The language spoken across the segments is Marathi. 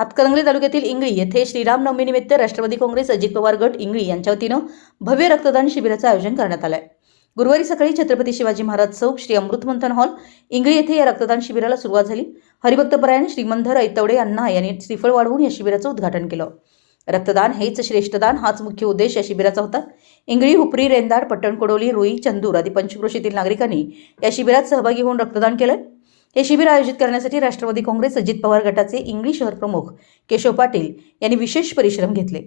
हातकणंगले तालुक्यातील इंगळी येथे श्रीरामनवमीनिमित्त राष्ट्रवादी काँग्रेस अजित पवार गट इंगळी यांच्या वतीनं भव्य रक्तदान शिबिराचं आयोजन करण्यात आलं आहे। गुरुवारी सकाळी छत्रपती शिवाजी महाराज चौक श्री अमृत मंथन हॉल इंगळी येथे या रक्तदान शिबिराला सुरुवात झाली। हरिभक्तपरायण श्रीमंधर ऐतवडे अण्णा यांनी श्रीफळ वाढवून या शिबिराचं उद्घाटन केलं। रक्तदान हेच श्रेष्ठदान हाच मुख्य उद्देश या शिबिराचा होता। इंगळी, हुपरी, रेंदाड, पट्टणकोडोली, रुई, चंदूर आदी पंचक्रोशीतील नागरिकांनी या शिबिरात सहभागी होऊन रक्तदान केलं। हे शिबिर आयोजित करण्यासाठी राष्ट्रवादी काँग्रेस अजित पवार गटाचे इंगळी शहर प्रमुख केशव पाटील यांनी विशेष परिश्रम घेतले।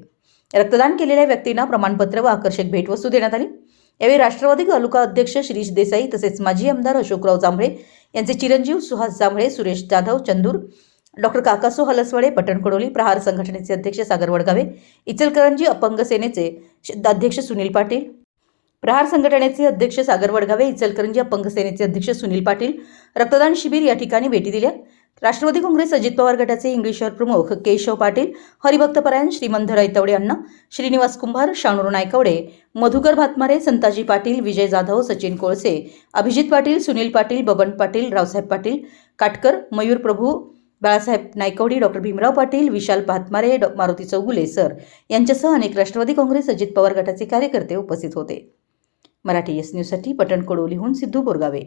रक्तदान केलेल्या व्यक्तींना प्रमाणपत्र व आकर्षक भेटवस्तू देण्यात आली। यावेळी राष्ट्रवादी तालुका अध्यक्ष शिरीष देसाई तसेच माजी आमदार अशोकराव जांभळे यांचे चिरंजीव सुहास जांभळे, सुरेश जाधव, चंदूर, डॉक्टर काकासो हलसवाडे, पट्टणकोडोली, प्रहार संघटनेचे अध्यक्ष सागर वडगावे, इचलकरंजी अपंग सेनेचे अध्यक्ष सुनील पाटील, प्रहार संघटनेचे अध्यक्ष सागर वडगावे, इचलकरंजी अपंग सेनेचे अध्यक्ष सुनील पाटील रक्तदान शिबिर या ठिकाणी भेटी दिल्या। राष्ट्रवादी काँग्रेस अजित पवार गटाचे इंगळी शहर प्रमुख केशव पाटील, हरिभक्तपरायण श्रीमंधर ऐतवडे अण्णा, श्रीनिवास कुंभार, शाणूर नायकवडे, मधुकर भातमारे, संताजी पाटील, विजय जाधव, सचिन कोळसे, अभिजित पाटील, सुनील पाटील, बबन पाटील, रावसाहेब पाटील काटकर, मयूर प्रभू, बाळासाहेब नायकवडी, डॉक्टर भीमराव पाटील, विशाल भातमारे, मारुती चौगुले सर यांच्यासह अनेक राष्ट्रवादी काँग्रेस अजित पवार गटाचे कार्यकर्ते उपस्थित होते। मराठी एस न्यूजसाठी पट्टणकोडोलीहून सिद्धू बोरगावे।